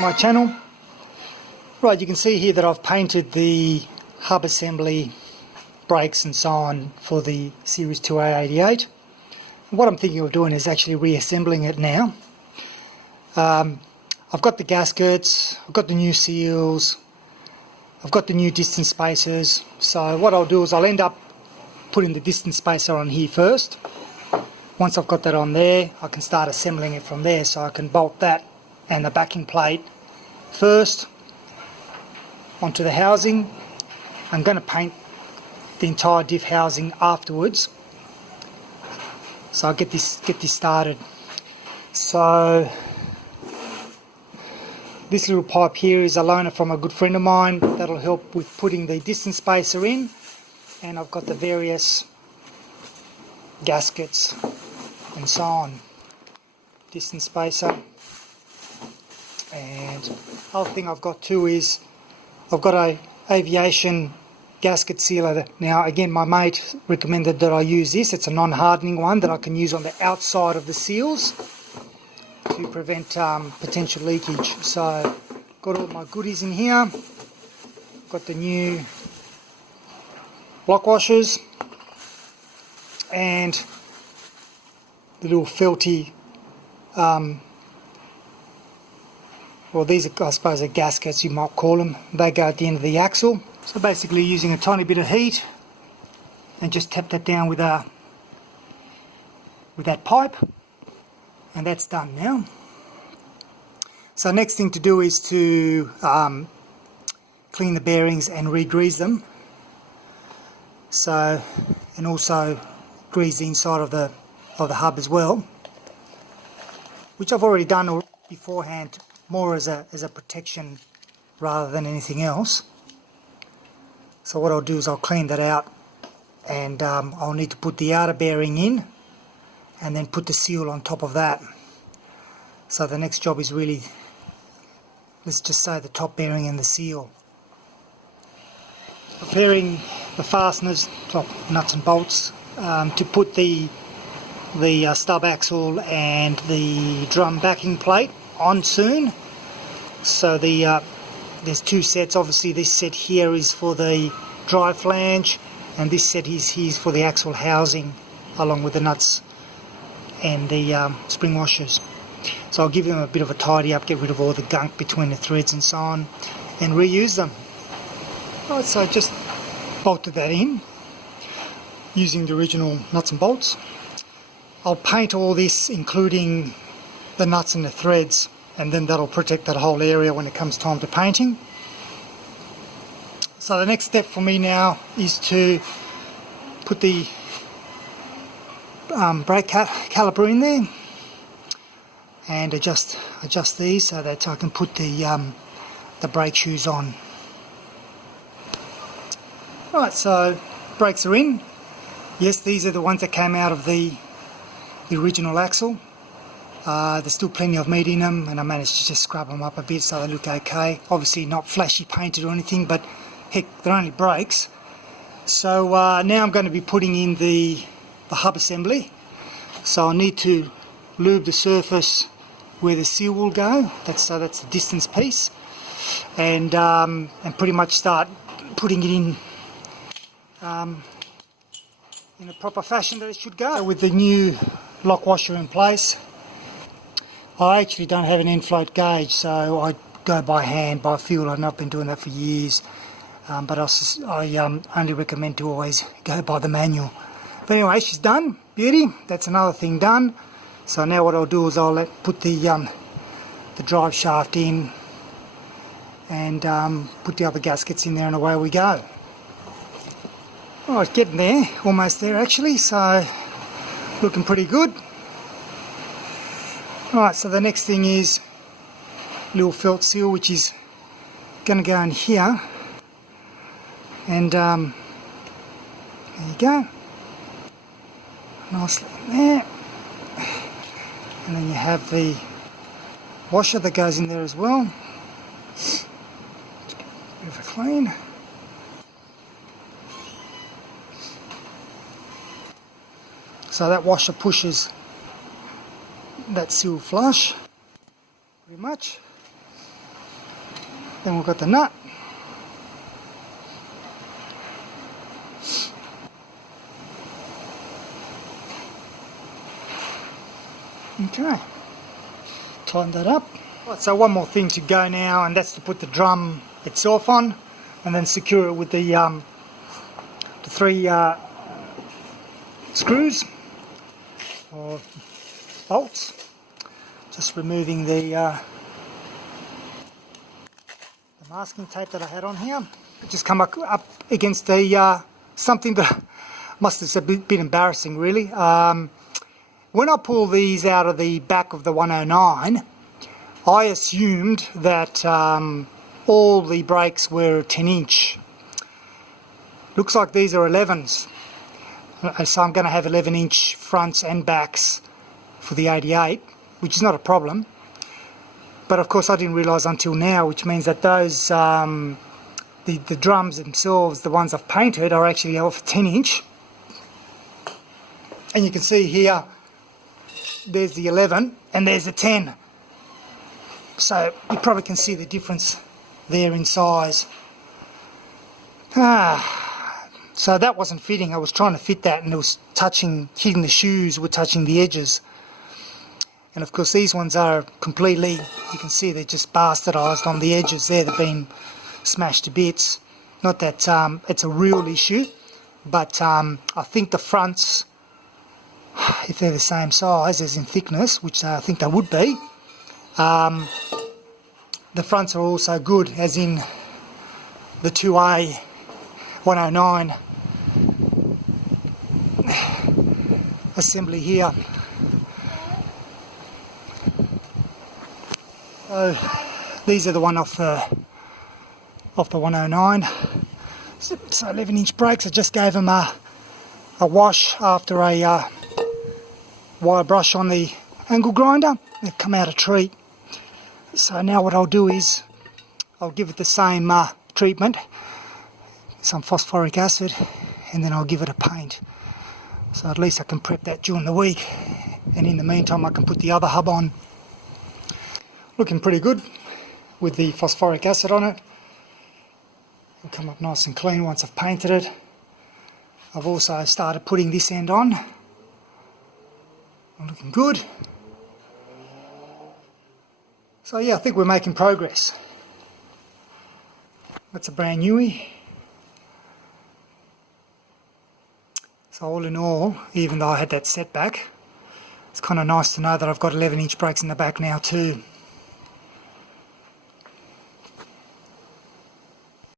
to my channel. Right, you can see here that I've painted the hub assembly, brakes and so on for the Series 2A88. What I'm thinking of doing is actually reassembling it now. I've got the gaskets, I've got the new seals, I've got the new distance spacers. So what I'll do is I'll end up putting the distance spacer on here first. Once I've got that on there, I can start assembling it from there. So I can bolt that and the backing plate first onto the housing. I'm going to paint the entire diff housing afterwards. So I'll get this started. So this little pipe here is a loaner from a good friend of mine. That'll help with putting the distance spacer in. And I've got the various gaskets and so on. Distance spacer. And the other thing I've got too is I've got a aviation gasket sealer. Now again, my mate recommended that I use this. It's a non-hardening one that I can use on the outside of the seals to prevent potential leakage. So got all my goodies in here. Got the new block washers and the little felty, well, these are, I suppose, are gaskets, you might call them. They go at the end of the axle. So basically using a tiny bit of heat and just tap that down with that pipe, and that's done now. So next thing to do is to clean the bearings and re-grease them. So, and also grease the inside of the hub as well, which I've already done beforehand, more as a protection rather than anything else. So what I'll do is I'll clean that out, and I'll need to put the outer bearing in and then put the seal on top of that. So the next job is really, let's just say, the top bearing and the seal. Preparing the fasteners, top nuts and bolts, to put the stub axle and the drum backing plate on soon. So there's two sets. Obviously this set here is for the drive flange, and this set is for the axle housing, along with the nuts and the spring washers. So I'll give them a bit of a tidy up, get rid of all the gunk between the threads and so on, and reuse them. Right, so I just bolted that in using the original nuts and bolts. I'll paint all this, including the nuts and the threads, and then that'll protect that whole area when it comes time to painting. So the next step for me now is to put the brake caliper in there and adjust these so that I can put the brake shoes on. Right, so brakes are in. Yes, these are the ones that came out of the original axle. There's still plenty of meat in them, and I managed to just scrub them up a bit so they look okay. Obviously not flashy painted or anything, but heck, they're only brakes. So now I'm going to be putting in the hub assembly. So I need to lube the surface where the seal will go. That's the distance piece, and pretty much start putting it in a proper fashion that it should go. With the new lock washer in place, I actually don't have an end float gauge, so I go by hand, by feel. I've not been doing that for years, but I only recommend to always go by the manual. But anyway, she's done. Beauty. That's another thing done. So now what I'll do is I'll put the drive shaft in and put the other gaskets in there, and away we go. Alright, getting there, almost there actually, so looking pretty good. Alright, so the next thing is a little felt seal, which is going to go in here, and there you go, nicely in there. And then you have the washer that goes in there as well. Bit of a clean. So that washer pushes that seal flush, pretty much. Then we've got the nut. Okay, tighten that up. Right, so one more thing to go now, and that's to put the drum itself on, and then secure it with the 3 screws or bolts. Just removing the masking tape that I had on here. Just come up against the something that must have been a bit embarrassing, really. When I pull these out of the back of the 109, I assumed that all the brakes were 10-inch. Looks like these are 11s. So I'm going to have 11-inch fronts and backs for the 88, which is not a problem. But of course I didn't realise until now, which means that those, the drums themselves, the ones I've painted, are actually off 10-inch. And you can see here, there's the 11 and there's the 10. So you probably can see the difference there in size. So that wasn't fitting. I was trying to fit that and it was hitting the shoes were touching the edges. And of course these ones are completely, you can see they're just bastardised on the edges there. They've been smashed to bits. Not that it's a real issue, but I think the fronts, if they're the same size as in thickness, which I think they would be, the fronts are also good, as in the 2A 109 assembly here. So these are the one off the 109. So 11-inch brakes. I just gave them a wash after a wire brush on the angle grinder. They've come out a treat. So now what I'll do is I'll give it the same treatment, some phosphoric acid, and then I'll give it a paint. So at least I can prep that during the week, and in the meantime I can put the other hub on. Looking pretty good with the phosphoric acid on it. It'll come up nice and clean once I've painted it. I've also started putting this end on. Looking good. So yeah, I think we're making progress. That's a brand newie. So all in all, even though I had that setback, it's kind of nice to know that I've got 11-inch brakes in the back now too.